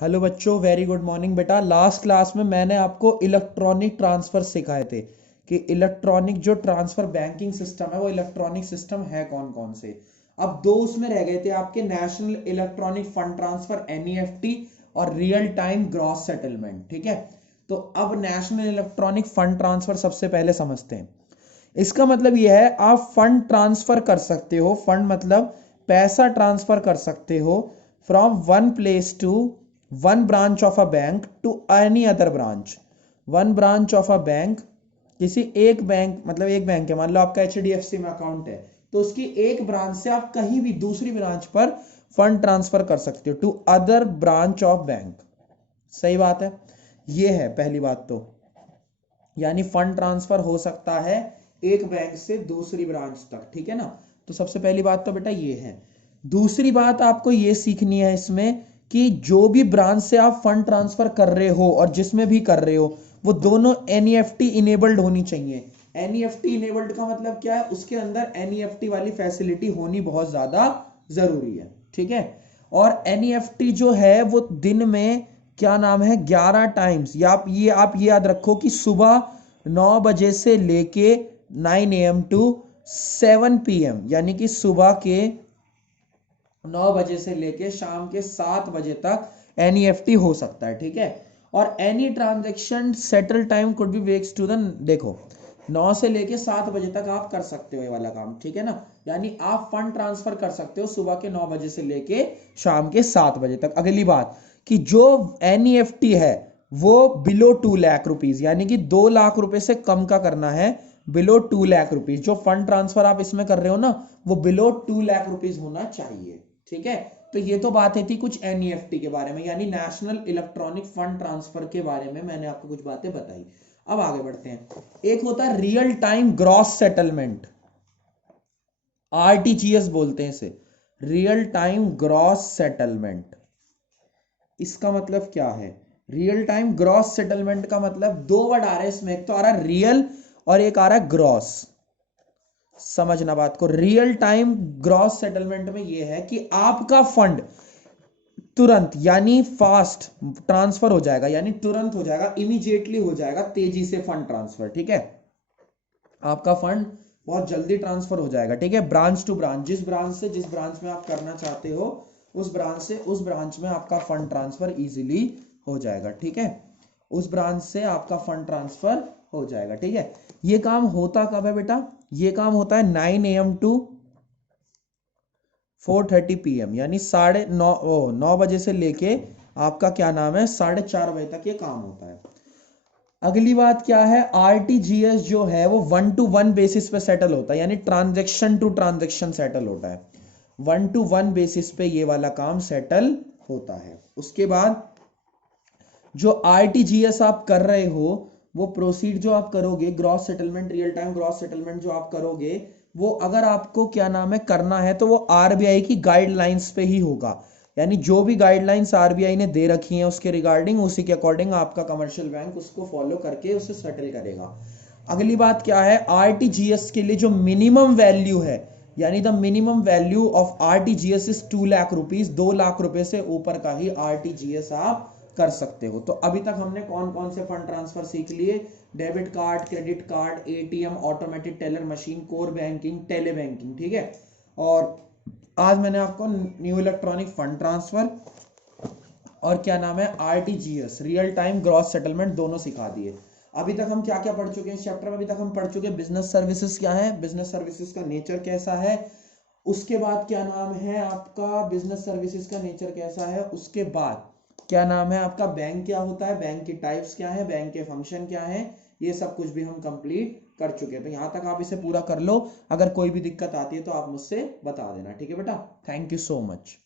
Hello बच्चों, very good morning बेटा। Last class में मैंने आपको इलेक्ट्रॉनिक ट्रांसफर सिखाए थे कि इलेक्ट्रॉनिक जो ट्रांसफर बैंकिंग सिस्टम है वो इलेक्ट्रॉनिक सिस्टम है कौन कौन से। अब दो उसमें रह गए थे आपके, national electronic fund transfer NEFT और रियल टाइम ग्रॉस सेटलमेंट। ठीक है, तो अब नेशनल इलेक्ट्रॉनिक फंड ट्रांसफर सबसे पहले समझते हैं। इसका मतलब यह है आप फंड ट्रांसफर कर सकते हो, फंड मतलब पैसा ट्रांसफर कर सकते हो from one place to one branch of a bank to any other branch. One branch of a bank, किसी एक बैंक, मतलब एक बैंक है, मान लो आपका एचडीएफसी में अकाउंट है तो उसकी एक ब्रांच से आप कहीं भी दूसरी ब्रांच पर फंड ट्रांसफर कर सकते हो to other branch of bank. सही बात है, ये है पहली बात। तो यानी फंड ट्रांसफर हो सकता है एक बैंक से दूसरी ब्रांच तक। ठीक है ना, तो सबसे पहली बात तो बेटा ये है। दूसरी बात आपको ये सीखनी है इसमें कि जो भी ब्रांच से आप फंड ट्रांसफर कर रहे हो और जिसमें भी कर रहे हो वो दोनों एनईएफटी इनेबल्ड होनी चाहिए। एनईएफटी इनेबल्ड का मतलब क्या है, उसके अंदर एनईएफटी वाली फैसिलिटी होनी बहुत ज्यादा जरूरी है। ठीक है, और एनईएफटी जो है वो दिन में क्या नाम है 11 टाइम्स, या आप ये याद रखो कि सुबह 9 बजे से लेके 9 AM टू 7 PM, यानी कि सुबह के 9 बजे से लेके शाम के 7 बजे तक एनईएफटी हो सकता है। ठीक है, और any transaction settle time could be vex to the, देखो 9 से लेके 7 बजे तक आप कर सकते हो ये वाला काम। ठीक है ना, यानी आप फंड ट्रांसफर कर सकते हो सुबह के 9 बजे से लेके शाम के 7 बजे तक। अगली बात कि जो एनईएफटी है वो बिलो 2 लाख रुपीज, यानी कि 2 लाख रुपए से कम का करना है। बिलो 2 लाख रुपीज जो फंड ट्रांसफर आप इसमें कर रहे हो ना वो बिलो 2 लाख रुपीज होना चाहिए। ठीक है, तो ये तो बातें थी कुछ एनईएफटी के बारे में, यानी नेशनल इलेक्ट्रॉनिक फंड ट्रांसफर के बारे में मैंने आपको कुछ बातें बताई। अब आगे बढ़ते हैं। एक होता है real time gross settlement, RTGS बोलते हैं इसे, रियल टाइम ग्रॉस सेटलमेंट। इसका मतलब क्या है? रियल टाइम ग्रॉस सेटलमेंट का मतलब दो वर्ड आ रहे हैं इसमें, एक तो आ रहा है रियल और एक आ रहा है ग्रॉस। समझना बात को, रियल टाइम ग्रॉस सेटलमेंट में यह है कि आपका फंड तुरंत यानी फास्ट ट्रांसफर हो जाएगा, यानी तुरंत हो जाएगा, इमीडिएटली हो जाएगा, तेजी से फंड ट्रांसफर। ठीक है, आपका फंड बहुत जल्दी ट्रांसफर हो जाएगा। ठीक है, ब्रांच टू ब्रांच, जिस ब्रांच से जिस ब्रांच में आप करना चाहते हो उस ब्रांच से उस ब्रांच में आपका फंड ट्रांसफर इजीली हो जाएगा। ठीक है, उस ब्रांच से आपका फंड ट्रांसफर हो जाएगा। ठीक है, ये काम होता कब है बेटा? ये काम होता है 9 AM टू 4:30 PM, यानी 9 बजे से लेके आपका क्या नाम है 4:30 बजे तक ये काम होता है। अगली बात क्या है, आरटीजीएस जो है वो 1-to-1 बेसिस पे सेटल होता है, यानी ट्रांजेक्शन टू ट्रांजेक्शन सेटल होता है। 1-to-1 बेसिस पे ये वाला काम सेटल होता है। उसके बाद जो आरटीजीएस आप कर रहे हो वो प्रोसीड जो आप करोगे, gross settlement, real time gross settlement जो आप करोगे वो अगर आपको क्या नाम है करना है तो वो आरबीआई की गाइडलाइंस पे ही होगा। यानी जो भी गाइडलाइंस आरबीआई ने दे रखी हैं उसके रिगार्डिंग, उसी के अकॉर्डिंग आपका कमर्शियल बैंक उसको फॉलो करके उसे सेटल करेगा। अगली बात क्या है, आरटीजीएस के लिए जो मिनिमम वैल्यू है, यानी the minimum value of RTGS is 2 lakh rupees, 2 lakh रुपए से ऊपर का ही आरटीजीएस आप कर सकते हो। तो अभी तक हमने कौन कौन से फंड ट्रांसफर सीख लिए? Debit card, credit card, ATM, automatic teller machine, core banking, tele banking. ठीक है, और आज मैंने आपको न्यू इलेक्ट्रॉनिक फंड ट्रांसफर और क्या नाम है RTGS, real time gross settlement, दोनों सिखा दिए। अभी तक हम क्या क्या पढ़ चुके हैं इस चैप्टर में? अभी तक हम पढ़ चुके हैं बिजनेस सर्विसेज क्या है, बिजनेस सर्विसेज का नेचर कैसा है, उसके बाद क्या नाम है आपका बिजनेस सर्विसेज का नेचर कैसा है, उसके बाद क्या नाम है आपका बैंक क्या होता है, बैंक की टाइप्स क्या है, बैंक के फंक्शन क्या है, ये सब कुछ भी हम कंप्लीट कर चुके हैं। तो यहां तक आप इसे पूरा कर लो, अगर कोई भी दिक्कत आती है तो आप मुझसे बता देना। ठीक है बेटा, थैंक यू सो मच।